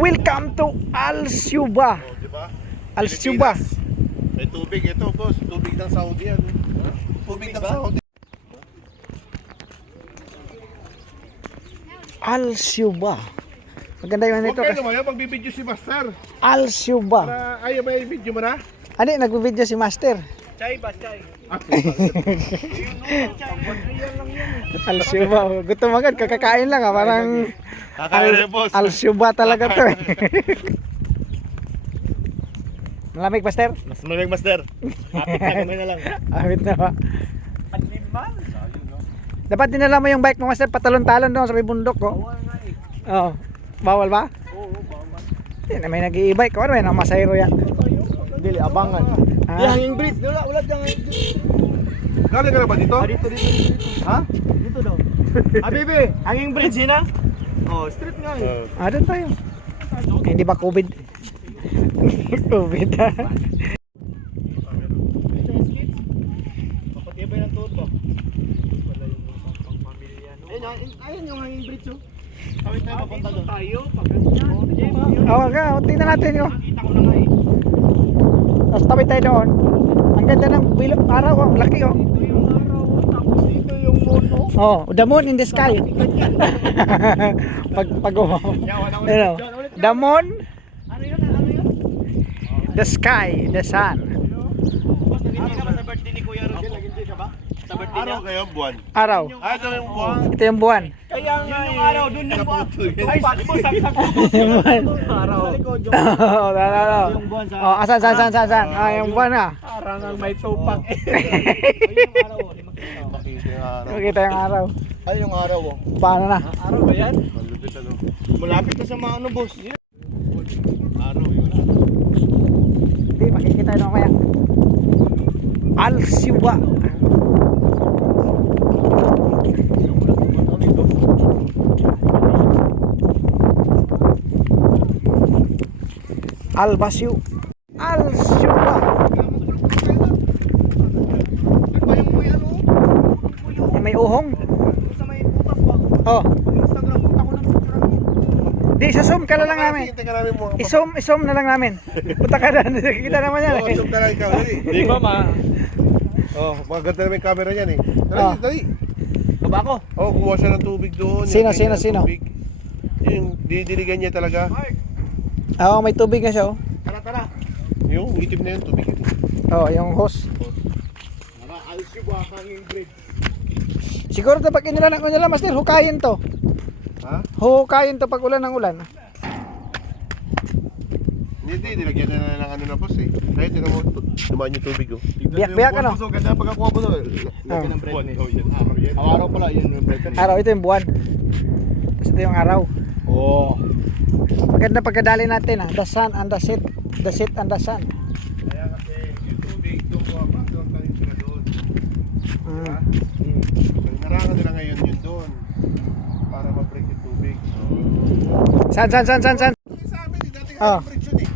Welcome to Al-Syuba. Oh, diba? Al-Syuba. May tubig ito, boss. Tubig ng Saudi yan. Tubig ng Saudi. Al-Syuba. Maganda yung Huwag nito. kayo naman yan, magbibideo si Master. Al-Syuba. Ayaw ba yung video mo na? Ano, nagbe-video si Master. Chay ba, chay? Al-Syuba. Gutom agad, kakakain lang parang Kakain na, boss. Al-Syuba talaga to eh. Malamig, Master? Mas malamig, Master. Kapit na kami na lang. Awit na ba? Panliman? Dapat dinala mo yung bike mo, Master, patalon-talon doon sa may bundok ko. Bawal nga eh. Oo. Bawal ba? Oo, bawal. Yan, may nag-i-bike. Ano may namasayro yan? Dili, abangan. Ah. Di hanging bridge. Wala dyan hanging bridge. Galing ka na ba dito? Dito. Ha? Dito daw. Bibi, hanging bridge yun ah. Oh, street nga eh. Doon tayo. Eh, hindi ba COVID? COVID ha? Papatibay ng toto. Wala yung pang-pamilya. Ayun yung hanging bridge oh. Kawit tayo papunta doon. Tayo, pagkanya. Oo ka, tingnan natin yun. Nakita ko na nga eh. Tapos tabi tayo doon. Ang ganda ng araw, ang laki oh. Dito yung araw, tapos dito yung mono. Oh, the moon in the sky. pag the moon, Ano yun? Ano yun? the sky, the sun. Boss, nag-enjoy ka ba sa birthday ni Kuya Rodel? Nag-enjoy ka ba? Sa birthday niya? Araw kayo, buwan. Araw. Ito yung buwan. Ito yung buwan. Kaya nga yung araw, dun yung buwan. Ay, mo, saksak ko. Yung buwan. Araw. Sa likod yung Oo, tara. yung buwan sa... Oh, asan? Ah, yung buwan ah. Parang ang may tupak eh. Ayun yung araw, oh. Makita yung araw. Makita yung araw. Ay, yung araw, oh. Paano na? Araw ba yan? Malupit ano. Malapit na sa mga ano, boss. Araw yun. Hindi, makikita yun mamaya. Al-Syuba. Al-Basyu. Al-Syuba. Yung may uhong. Sa may butas ba? Oh, Pag-Instagram, punta ko ng picture mo. di sa-zoom ka na lang namin. Hintay ka namin mo. I-zoom na lang namin. Punta ka na, kita naman yan Oo, eh. zoom na lang ikaw. Dali. Di ba ma? Oh, maganda naman yung camera niyan eh. Dali, Oh. dali. Baba ko. Oh, kumuha siya ng tubig doon. Sino, Yung ganyan, sino? tubig. Yung didiligan niya talaga. Oo, may tubig na siya oh. Tara. Yung itim na yun, tubig yun. Oh, yung hose. Tara, Al-Syuba, hanging bridge. Siguro dapat inila Master, hukayin to. Ha? Hukayin to pag ulan ng ulan. Hindi, nilagyan na lang ano na boss eh. Kaya tinan mo, dumaan yung tubig oh. Biyak-biyak ano? Ganda pagkakuha ko doon. Lagyan ng bread ni. Araw pala, yun yung bread ni. Araw, ito yung buwan. Tapos ito yung araw. Oo. Maganda pagkadali natin ah. The sun and the set. The set and the sun. Kaya kasi yung tubig doon pa, doon tayo sila doon. Mm. Narangan nila ngayon yun doon. Para ma-break yung tubig. San? Sa amin, dati nga Oh. break yun eh.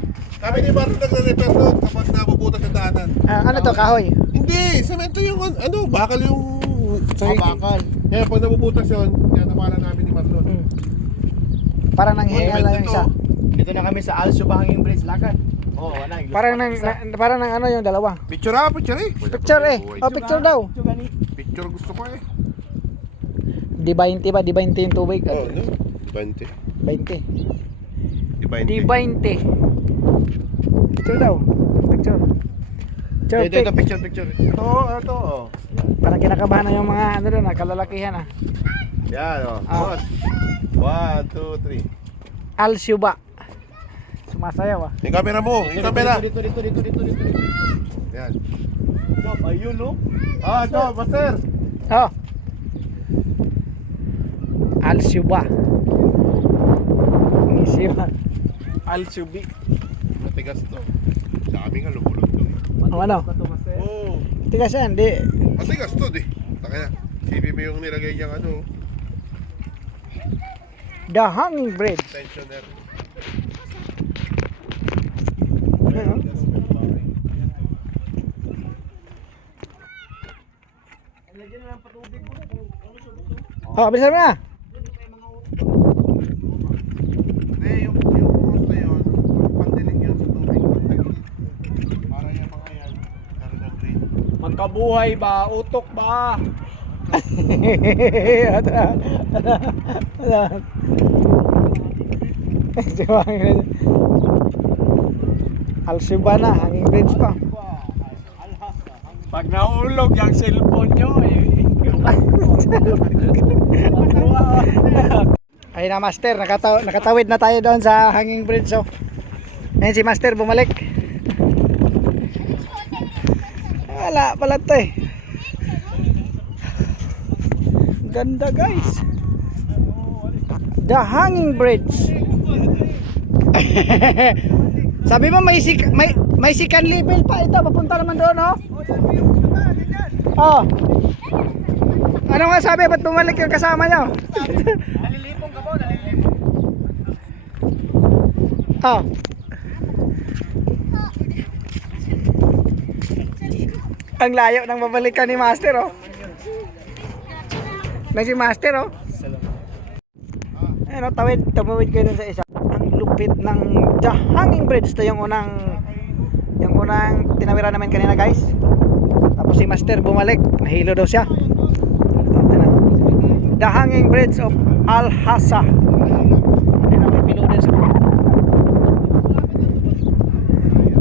Sabi ni Marlon nagre-repair doon kapag nabubutas yung daanan. Ano to, kahoy? Hindi, semento yung ano, bakal yung Bakal. Kaya pag nabubutas yun, kaya napalan namin ni Marlon. Mm. Parang nanghihingal lang yung isa. Dito na kami sa Al-Syuba hanging bridge, lakad. Oo, wala. Parang nang ano yung dalawa. Picture picture eh. Picture eh. Oh, picture daw. Picture gusto ko eh. Di 20 ba? Di 20 yung tubig? Oh, no. 20. 20. Di 20. Di 20. Picture daw. Picture. Ito, picture. Ito. Oh. Parang kinakabahan na yung mga ano doon, kalalakihan ah. Yan, oh. Ah. Boss. 1, 2, 3. Al-Syuba. Sumasayaw ah. Yung camera mo, yung camera. Dito. Yan. Job, ayun no? Ah, ito, master. Oh. Al-Syuba. Al-Syuba. Al-Syubi. Matigas to. Sa amin nga lumulog to. Ang ano? Oh. Tigas yan, di. Matigas to di. Taka na. CPP yung nilagay niyang ano. The hanging bridge. Tensioner. Ano? Oh, bisa na. Hindi, yung kabuhay ba? Utok ba? Alsubana, hanging bridge pa. Pag nahulog yung cellphone nyo Ayun na master, nakatawid na tayo doon sa hanging bridge. So ayun si master bumalik. Wala pala to eh. Ganda guys. The hanging bridge. Sabi mo may second level pa ito, papunta naman doon, oh. Oh. Ano nga sabi, ba't bumalik yung kasama nyo? Nalilipong ka po, nalilipong. Oh. Ang layo ng babalikan ni Master, oh. Na si Master, oh. Ayun, oh, tawid kayo dun sa isa. Ang lupit ng The Hanging Bridge. Ito yung unang tinawiran namin kanina, guys. Tapos si Master bumalik, nahilo daw siya. The Hanging Bridge of Al-Hasa. Ayun, may pilo din sa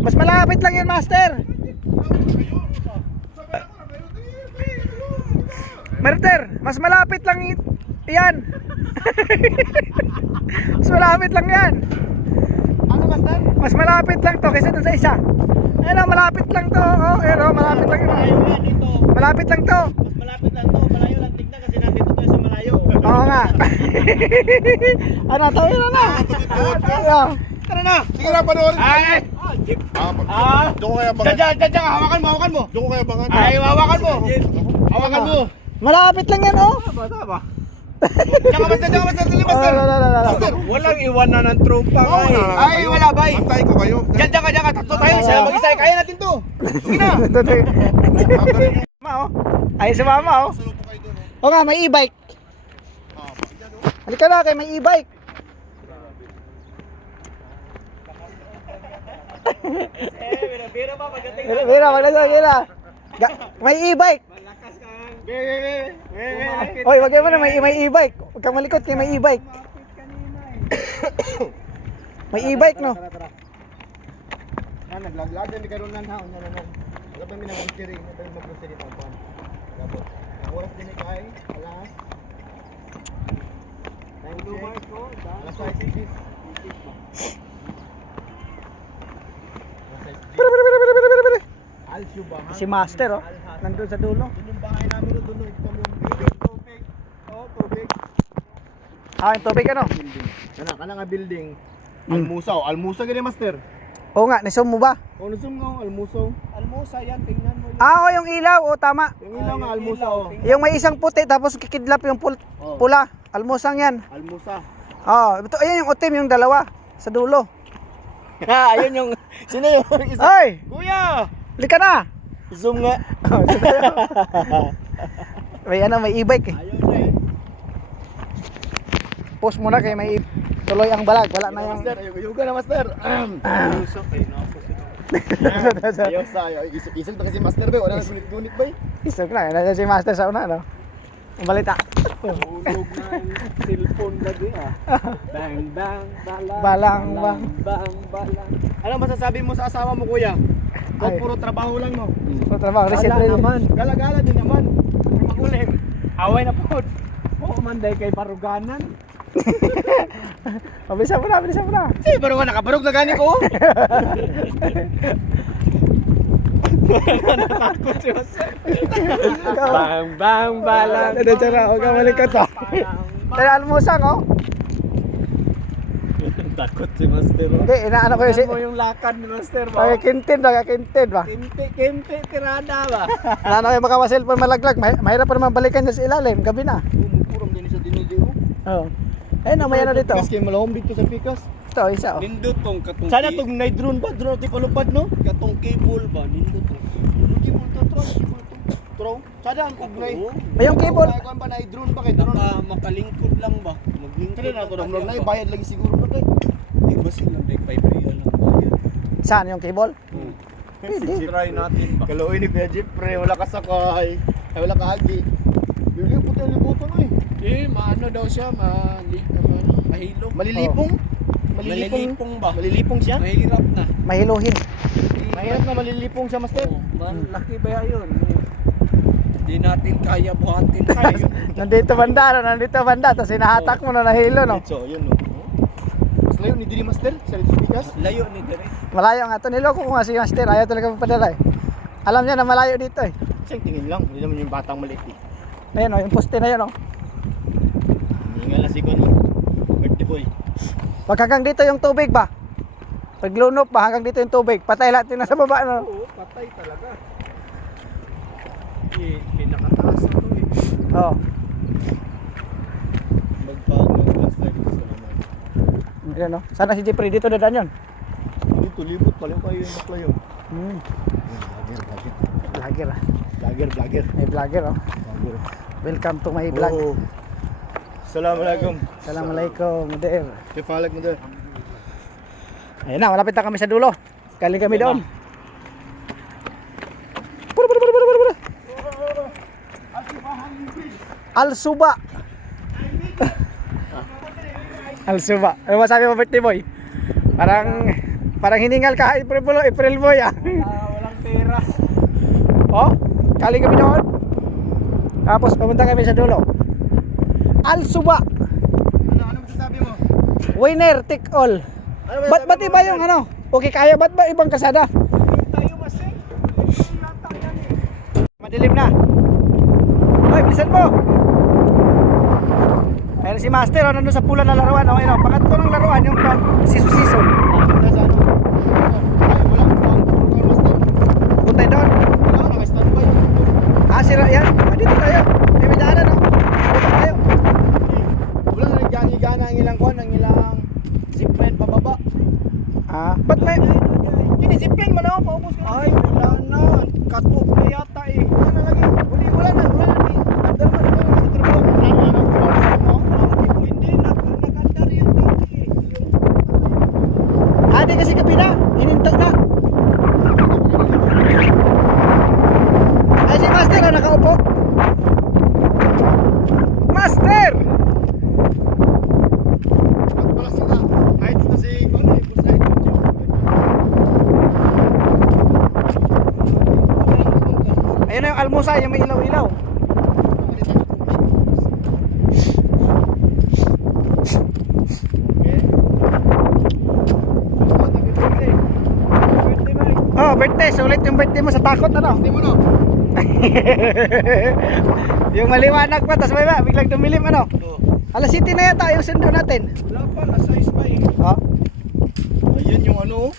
mas malapit lang yun, Master. Merter, mas malapit lang yan. Mas malapit lang yan. Ano, Master? Mas malapit lang to kaysa dun sa isa. Ayun o, malapit lang to. Oh, ayun o, malapit lang yun. Malayo nga dito. Malapit lang to. Mas malapit lang to. Malayo lang tignan kasi nandito tayo sa malayo. Oo nga. Ano, tawin na na. Ayun. Tara na! Sige na, panoorin. Ay! Doon ko kaya abangan. Diyan, hawakan mo. Doon ko kaya abangan. Ay, hawakan mo. Hawakan mo. Malapit lang yan, oh. Tama. Diyan ka, Master, dali, Master. Master, walang iwanan ng tropa nga eh. Ay, wala, bay. Antayin ko kayo. Diyan ka, tatlo tayo. Isa lang mag-isa, kaya natin to. Sige na. Mama, oh. Ayun si mama, oh. Salubong kayo doon. O nga, may e-bike. Halika na, kay may e-bike. Bira pa, pagdating Mira, maglasya. May e-bike. malakas ka. Oy, wag mo na may e-bike. Huwag kang malikot kay may e-bike. May e-bike, no? Naglag-lag din karon nan ha. Wala pa mi na mag-steering, mag-steering pa pa. Tapos, oras din kay alas. Time to mark ko. Alas 6:00. Si Master, oh. Nandun sa dulo. Yung bahay namin doon tubig. Oh, tubig. Ah, yung tubig, ano? Kana nga building. Almusaw gani, Master. Oo nga, nisum mo ba? Ano sum nga almusaw? Almusa yan, tingnan mo. Ah, yung ilaw, oh, tama. Yung ilaw nga almusaw. Yung may isang puti, tapos kikidlap yung pula. Almusang yan. Almusa. Oh, ito, ayun yung utim, yung dalawa. Sa dulo. Ayun yung sino yung isa? Ay! Kuya! Lika na! Zoom nga. May ano, may e-bike eh. Ayun na eh. Post muna kay may tuloy ang balag. Wala na yung... Master, ayuga na, Master. Ayusa kayo na ako sila. Ayusa, isog na kasi Master ba? Wala na gunit-gunit ba? Isog na, nandiyan si Master sa una, no? Ang balita. Hulog na yung cellphone lagi ah. Bang, bang, balang. Balang, bang. Bang, balang. Ano masasabi mo sa asawa mo, kuya? Kung puro trabaho lang, no? So, trabaho, reset Gala rin. naman. Gala-gala din naman. Magulim. Away na po. Oo, manday kay paruganan. Bilisan mo na. Eh, baru ka nakabarog na gani ko. Natakot si Master. Bang, bang, balang. Ano tiyara, huwag ka malikot, oh. Tayo almusang, oh. Takot si Master. Hindi, inaano ko yung si... Mo yung lakad ni Master ba? Kintin ba? Kimpi, tirada ba? Ano kayo makawasilpon malaglag, mahirap pa naman balikan niya sa ilalim, gabi na. Pumupuram din sa dinidi ko. Oo. Ayun, may ano dito. Pikas kayo malahom dito sa pikas. Ito, isa, oh. Nindot tong katong Sana tong na drone ba? Drone ti palupad no? katong cable ba nindot tong Cable to throw. Throw. Sana ang ugnay. May yung cable. Kuan ba na drone ba kay drone? makalingkod lang ba maglingkod Kaya na to drone na bayad lagi siguro ba kay. di ba sila may 5 real lang bayad Saan yung cable? Pwede. Try natin ba? Kaluoy ni Kuya Jeffrey, wala ka sakay. Ay, wala ka agi. Bili po tayo libutan ay. Maano daw siya, mahilo. Malilipong? Malilipong ba? Malilipong siya? Mahirap na. Mahiluhin. Mahirap na malilipong siya, Master. Malaki ba yun? Hindi natin kaya buhatin tayo. Nandito banda, no? Nandito banda. Tapos hinahatak mo na nahilo, no? So, yun no. Mas layo ni Diri Master, sa Rizal Bigas. Layo ni Dire. Malayo nga to. Niloko ko nga si Master. Ayaw talaga magpadala eh. Alam niya na malayo dito eh. Isang tingin lang, hindi naman yung batang maliit eh. Ayun, no? Yung poste na yun, no? Hingal na si Kono. Birthday boy. Pag hanggang dito yung tubig ba? Pag lunop ba, hanggang dito yung tubig. Patay lahat yung nasa baba, no? Oo, patay talaga. Pinakataas na to eh. Oo. Magpag-last time gusto naman. Ayun, no? Sana si Jeffrey dito dadaan yun. Dito, libot, palayo kayo yung maklayo. Hmm. Vlogger ah. Vlogger. May vlogger, oh. Vlogger. Welcome to my vlog. Oh. Assalamualaikum. Assalamualaikum, Mudir. Kifalak mo doon. Ayun na, malapit na kami sa dulo. Galing kami doon. Al-Suba. Al-Suba. Ano masabi mo, birthday boy? Parang hiningal ka, April boy ah. Walang pera. Oh, galing kami doon. Tapos pumunta kami sa dulo. Al-Suba. Ano masasabi mo? Winner, take all. Ba't iba yung ano? Okay kaya, ba't ba ibang kasada? Tayo masing. Yata yan eh. Madilim na. Hoy, bilisan mo. Ayun si Master, oh, nandun sa pula na laruan. Oh, ayun, oh, pangatlo ng laruan, yung siso-siso. Puntay doon. Ah, sira yan. Ah, dito tayo. May daanan, oh. Dito tayo. Wala na nagani-gana ang ilang kuhan, ang ilang zipline pababa. Ah, ba't may... Kini zipline man ako, paubos ka. Ay, wala na. Katok na yata eh. Wala na lagi. Wala na ni. Andar man wala na trabaho. Hindi, nag-andar yan dati eh. Ah, di kasi kabina. Hinintog na. Ay, si Master, oh, nakaupo. Master! Wala sila. Kahit na si Kono, ibusay. Ayun na yung almusa, yung may ilaw-ilaw. Oh, birthday. Sulit yung birthday mo sa takot, ano? Hindi mo no? Yung maliwanag pa, tas may biglang dumilim, ano? Alas 7 na yata yung sundo natin. Wala pa, nasa pa eh. Oh. Ayun yung ano.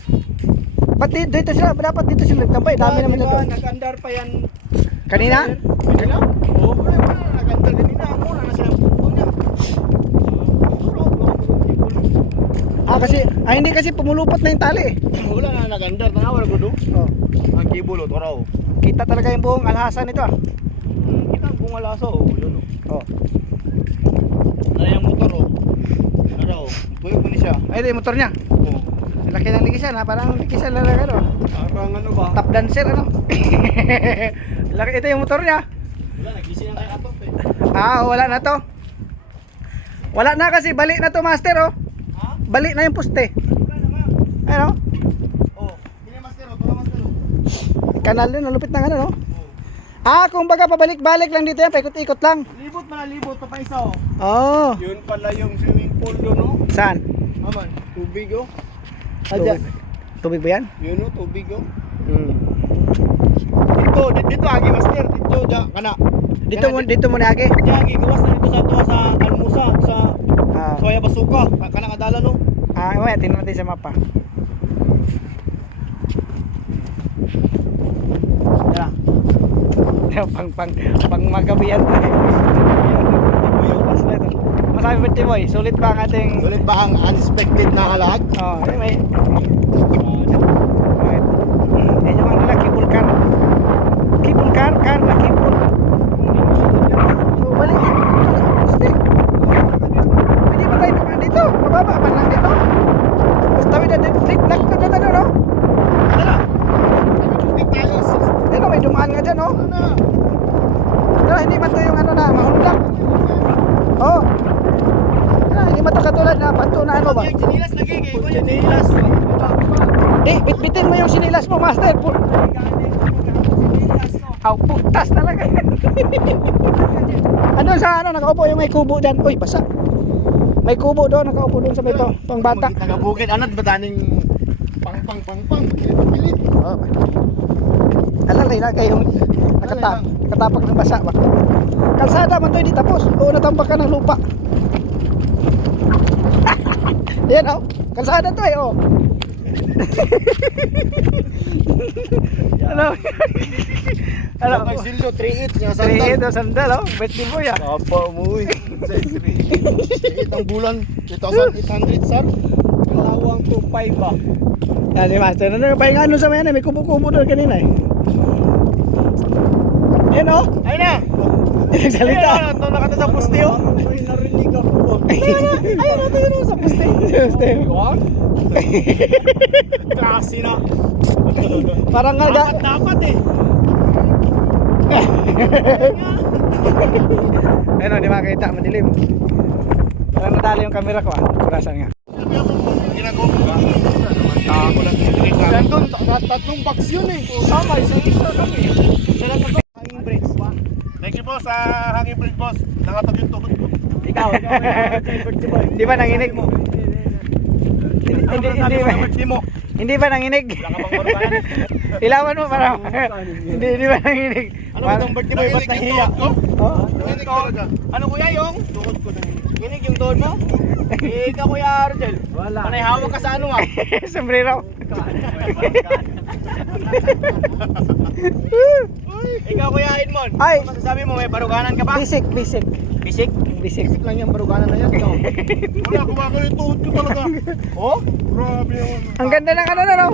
Ba't dito sila? Dapat dito sila nagtambay. Dami naman na Diba, doon. nag-andar pa yan. Kanina? Kanina? Oo, wala na. Nagandal kanina. Ako na nasa puto niya. Ah, kasi, hindi kasi pumulupot na yung tali eh. Wala na nagandar. Wala ko doon. Oh. Ang kibulot, oraw. Kita talaga yung buong alhasan nito ah. Kita kung wala sa yun o. Oh. Ano yung motor o? Araw. Tuyo ko ni siya. Ay, ito yung motor niya. Oo. Laki ng likisan ha. Parang likisan lang ano. Parang ano ba? Top dancer ano. Laki, ito yung motor niya. Wala, nagising ang kay Atop eh. Ah, wala na to. Wala na kasi, balik na to, Master oh. Ha? Balik na yung poste. Wala naman. Ano? Oo. Hindi master o. Tula master o. Kanal din, nalupit na ano no. Ah, kung baga pabalik-balik lang dito yan, paikot-ikot lang. Libot man libot. Pa isa o. Oh. Yun pala yung swimming pool doon, no? Saan? Aman. Tubig, oh. Tubig. Tubig ba yan? Yun, oh, tubig, oh. Dito agi master. Dito ja kana. Dito mo niage. Agi gawas na dito sa tuwa sa Almusa sa Ah, Soya Basuka. Kana nga dala no. mamaya tingnan natin sa mapa. Yan. pang magabihan to eh. Masabi ba Boy, sulit ba ang ating... Sulit ba ang unexpected na halag? Oh, may... Yan yung ano nila, cable car. Cable car na cable. So, balik. Gusti. Pwede ba tayo naman dito? Mababa man lang dito. Tapos tawid na, flick black na dito, no? Dala. Ayan oh. Pero hindi man to yung ano na, mahulog. Oh. Hindi man to katulad na panto na ano ba? Yung sinilas lagi kay ko yung sinilas. Bitbitin mo yung sinilas mo, master. Aw, putas talaga. Ano sa ano, nakaupo yung may kubo dyan. Uy, basa. May kubo doon, nakaupo doon sa may pangbata. Taga-bukid, anad ba taning pang, pilit. Oh. Alalay na kayong nakatapak ng basa ba? Kalsada man to hindi tapos. Oo, natambak ka ng lupa. Yan oh, kalsada to eh oh. Ano? Ano? Kay Sildo, 3-8 niya sa Sarihin to sandal oh. Birthday boy ah. Apa mo eh. 3-8 ang bulan, 2,800 sir. Kalawang 2.5 ba? Yan si master. Ano yung pahinga ano sa may may kubo-kubo doon kanina eh. Yan oh. Ayun na. Nagsalita. Ayun na, ito nakata sa poste oh. May narinig ako. Ayun na, ito yun sa poste. Klase na. Parang nga Dapat eh. Ano, di makita, madilim. Parang nadali yung camera ko ah. Kurasan nga. Yan doon, tatlong box yun eh. Tama, isa kami. Dala pa to. Hanging brakes. Thank you boss sa hanging bridge boss. Nangatag yung tuhod ko. Ikaw may birthday boy. Di ba nanginig mo? Hindi ba nanginig? Wala ka bang baruganan? Ilawan mo para hindi ba nanginig? Ano ba itong birthday boy? Ba't nahiya? Oh? Nanginig talaga. Ano kuya yung? Tuhod ko nanginig. Ginig yung tuhod mo? Ikaw kuya Argel. Wala. Panay hawak ka sa ano ah. Sombrero. Ikaw kuya Edmond. Ay. Ano masasabi mo? May baruganan ka ba? Bisik. Bisik? Bisik. Lang yung baruganan na yan. Ikaw. Wala, gumagano yung tuhod ko talaga. Oh? Grabe naman. Ang ganda ng ano na no?